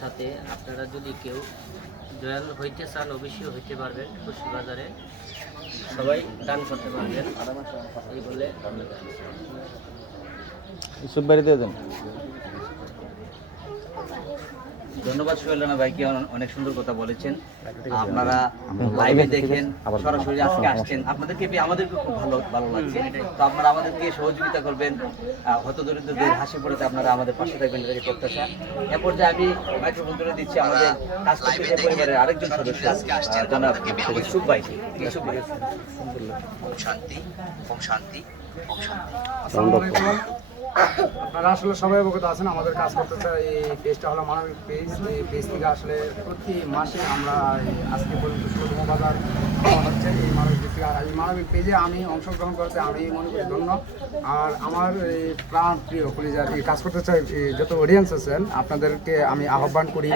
সাথে আপনারা যদি কেউ জয়েন হইতে চান অবশ্যই হইতে পারবেন। খুশি বাজারে সবাই দান করতে পারবেন এই বলে ইসুফ বাড়িতে দেন। ধন্যবাদ সোহেল রানা ভাইকে, অনেক সুন্দর কথা বলেছেন। আপনারা লাইভে দেখেন, সরাসরি আজকে আসছেন, আপনাদেরকে আমাদেরকে খুব ভালো ভালো লাগছে। তো আপনারা আমাদেরকে সহযোগিতা করবেন, হতদরিদ্রদের হাসি পড়াতে আপনারা আমাদের পাশে থাকবেন, এটাকে প্রত্যাশা। এ পর্যায়ে আমি মাইক্রোফোন তুলে দিচ্ছি আমাদের কাজ করতে পরিবারের আরেকজন সদস্য জনাব ইসুফ ভাইকে। ইসুফ ভাই, ওম শান্তি, ওম শান্তি, ওম শান্তি। আপনারা আসলে সবাই অবগত আছেন আমাদের কাজ করতে চাই। এই পেজটা হলো মানবিক পেজ। এই পেজ থেকে আসলে প্রতি মাসে আমরা আজকে পর্যন্ত 16তম বাজার হচ্ছে এই মানবিক পেজ থেকে। আর এই মানবিক পেজে আমি অংশগ্রহণ করতে আমি মনে করি ধন্য। আর আমার এই প্রাণ প্রিয় কলিজার এই কাজ করতে চাই যত অডিয়েন্স আছেন আপনাদেরকে আমি আহ্বান করি,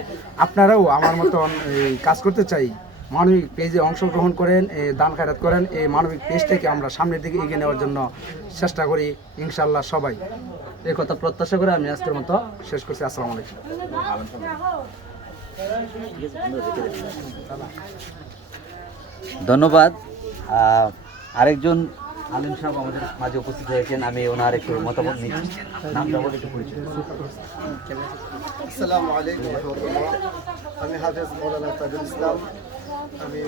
আপনারাও আমার মতন এই কাজ করতে চাই মানবিক পেজে অংশগ্রহণ করেন, দান খায়রাত করেন। এই মানবিক পেজটাকে আমরা সামনের দিকে এগিয়ে নেওয়ার জন্য চেষ্টা করি ইনশাআল্লাহ সবাই। এই কথা প্রত্যাশা করে আমি আজকের মতো শেষ করছি। আসসালামু আলাইকুম। ধন্যবাদ। আরেকজন আলিম সাহেব আমাদের মাঝে উপস্থিত হয়েছেন, আমি ওনার একটু মতামত নিচ্ছি। নামটা বলে একটু পরিচয়। আসসালামু আলাইকুম ওয়া রাহমাতুল্লাহ। আমি হাফেজ মৌলানা তাজুল ইসলাম। আমি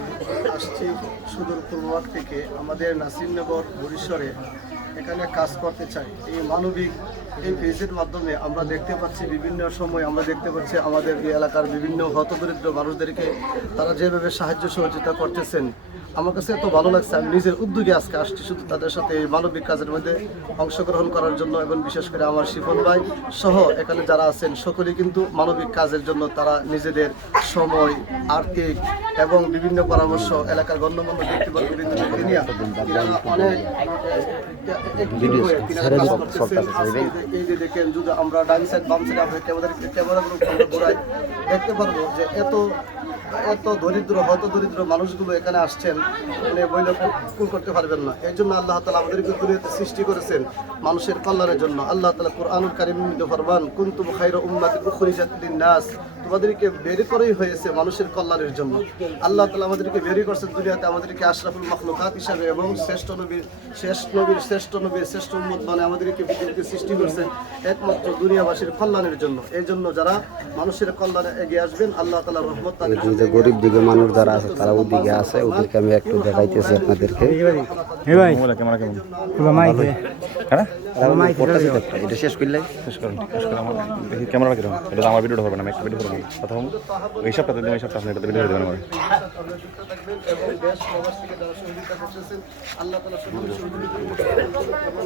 আসছি সুদূর পূর্বভাগ থেকে, আমাদের নাসিরনগর বরিশরে এখানে কাজ করতে চাই। এই মানবিক এই পেজের মাধ্যমে আমরা দেখতে পাচ্ছি বিভিন্ন সময় আমরা দেখতে পাচ্ছি আমাদের এই এলাকার বিভিন্ন হতদরিদ্র মানুষদেরকে তারা যেভাবে সাহায্য সহযোগিতা করতেছেন, আমার কাছে এত ভালো লাগছে। আমি নিজের উদ্যোগে আজকে আসছি শুধু তাদের সাথে এই মানবিক কাজের মধ্যে অংশগ্রহণ করার জন্য, এবং বিশেষ করে আমার শিফন ভাই সহ এখানে যারা আছেন সকলেই কিন্তু মানবিক কাজের জন্য তারা নিজেদের সময়, আর্থিক এবং বিভিন্ন পরামর্শ এলাকার গণ্যমান্য ব্যক্তিবর্গকে নিয়ে অনেক এই যে দেখেন, যদি আমরা ডান সাইড বাম সাইড আমরা ক্যামেরাগুলো ঘোরাই দেখতে পারবো যে এত দরিদ্র হতদরিদ্র মানুষগুলো এখানে আসছেন, মানে বইলে কুল করতে পারবেন না। এই জন্য আল্লাহ তাআলা আমাদেরকে দুনিয়াতে সৃষ্টি করেছেন মানুষের কল্যাণের জন্য। আল্লাহ তাআলা কুরআনুল কারীমের মধ্যে ফরমান, কুনতুম খায়রা উম্মাতিন উখরিজাত লিন-নাস, তোমাদেরকে বের করেই হয়েছে মানুষের কল্যাণের জন্য। আল্লাহ তাআলা আমাদেরকে বের করছেন দুনিয়াতে আমাদেরকে আশরাফুল মাখলুকাত হিসাবে এবং শ্রেষ্ঠ নবীর শ্রেষ্ঠ উম্মত মানে আমাদেরকে পৃথিবীতে সৃষ্টি করছেন একমাত্র দুনিয়াবাসীর কল্যাণের জন্য। এই জন্য যারা মানুষের কল্যাণে এগিয়ে আসবেন আল্লাহ তাআলার রহমত তাদের যে গরিব দিকে মানুষ যারা আছে তারা ওদিকে আছে, ওদেরকে আমি একটু দেখাইতেছি আপনাদেরকে। এটা শেষ করলে ক্যামেরা কিরকম, এটা তো আমার ভিডিওটা হবে না, আমি একটা ভিডিও করবো কথা হোক এই সপ্তাহে দিন, এই সপ্তাহে আপনি এটা ভিডিও দেবেন আমার। এবং দেশ প্রবাস থেকে যারা সহযোগিতা করতেছেন আল্লাহ তাআলা সকলের সহযোগিতা করবেন এবং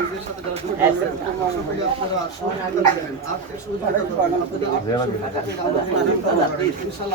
নিজের সাথে যারা যুক্ত আছেন সকলে আপনারা সহযোগিতা করবেন, আর্থিক সহযোগিতা করবেন। আপনাদের আর্থিক সহযোগিতা